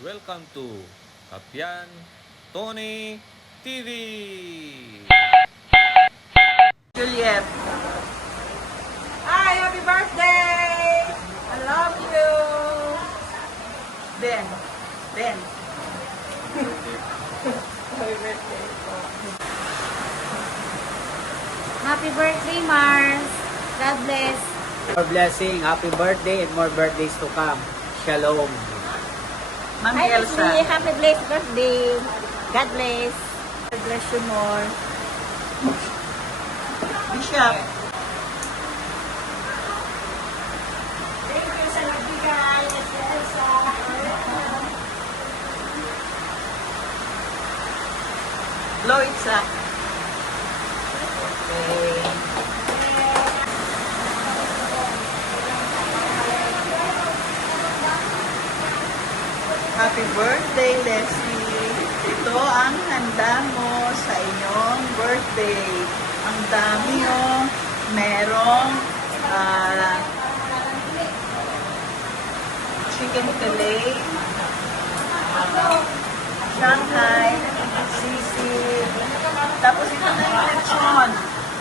Welcome to Kapian Tony TV! Juliet. Hi, happy birthday! I love you! Ben. Happy birthday. Happy birthday, Mars. God bless. More blessing, happy birthday, and more birthdays to come. Shalom. Mami Hi, Miss Elsa. Lee. Happy blessed birthday. God bless. God bless you more. Bishop. Thank you sa nagbigay. Elsa. Loitza. Okay. Happy birthday, Leslie. Ito ang handa mo sa inyong birthday. Ang dami oh. Merong chicken fillet, Shanghai, sisig. Tapos ito na yung lechon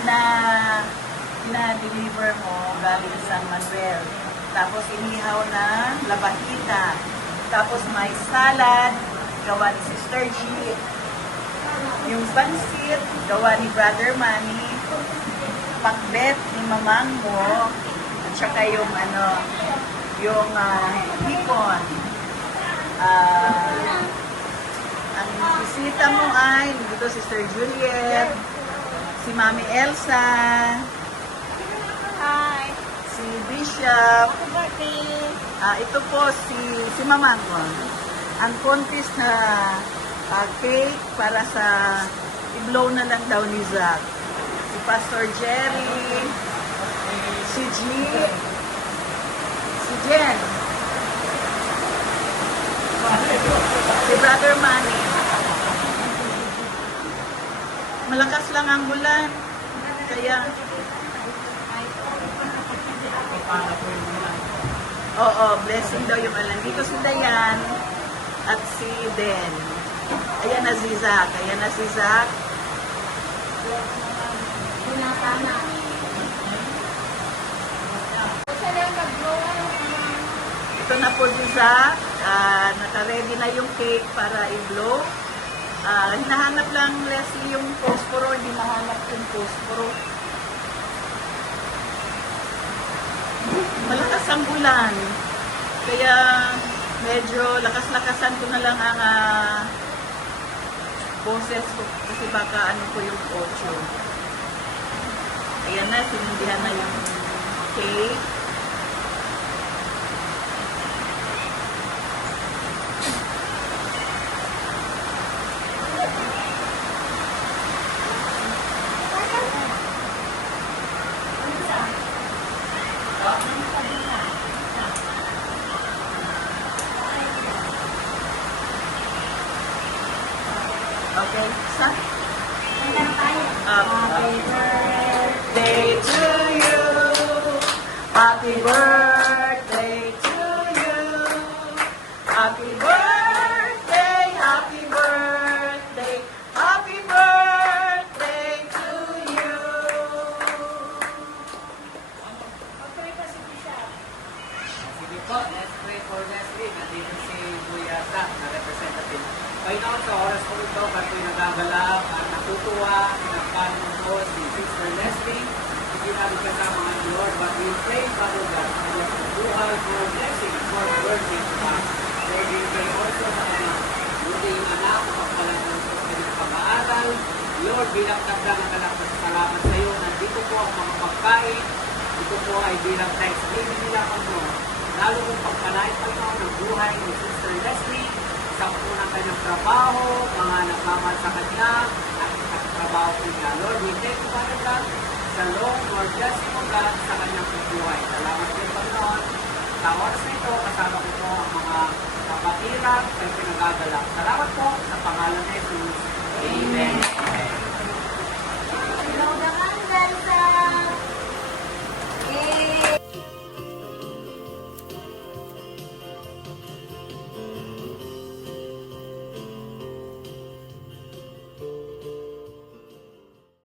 na deliver mo galing San Manuel. Tapos inihaw na labahita. Tapos may salad, gawa ni Sister G. Yung pansit, gawa ni Brother Manny. Pakbet ni Mamang mo. At saka yung hipon. Ang bisita mo ay dito Sister Juliet, si Mami Elsa, Hi. si Bishop. Happy birthday. Ito po si Mamang mo. Ang contest na cake para sa i-blow na lang daw ni Zach. Si Pastor Jerry, si G, si Jen, si Brother Manny. Malakas lang ang ulan. Kaya, oo, blessing daw yung alam. Dito si Dayan at si Den. Ayan na si Zach. Ito na po si Zach. Naka-ready na yung cake para i-blow. Hinahanap lang Leslie yung posporo. Hindi mahanap yung posporo. Malakas ang ulan. Kaya medyo lakas-lakasan ko na lang ang boses ko kasi baka ano ko yung audio. Ayan na, sinindihan na yung cake. Okay, sa? Happy birthday to you. Happy birthday to you. Happy birthday, happy birthday, happy birthday to you. Sige po, let's pray for Leslie. Nandito si Kuya Zach na representative. Painaw sa oras ko ito, pato'y nagagalap at natutuwa, pinagpanon ko si Sister Leslie. Hindi namin kasama ng Lord, but we pray, Father God, for buhay, for blessing, for birthday to us. Lord, we pray also sa kanyang buting anak, pagpalanan sa kanyang pag-aaral. Lord, bilang tagda ng anak na salamat sa iyo, nandito po ang mga pagkain. Ito po ay bilang thanksgiving nila ang Lord. Lalo kong pagpalain pa ito ng buhay ni Sister Leslie, sa unang kanyang trabaho, mga nagmamahal sa kanya, at trabaho ko niya. Lord, we thank you, Father God, sa long, more blessing of God sa kanyang buhay. Salamat din, Panginoon. Sa oras na ito, kasama ko po ang mga kapatiran at pinagagalak. Salamat po sa pangalan ni Jesus. Amen.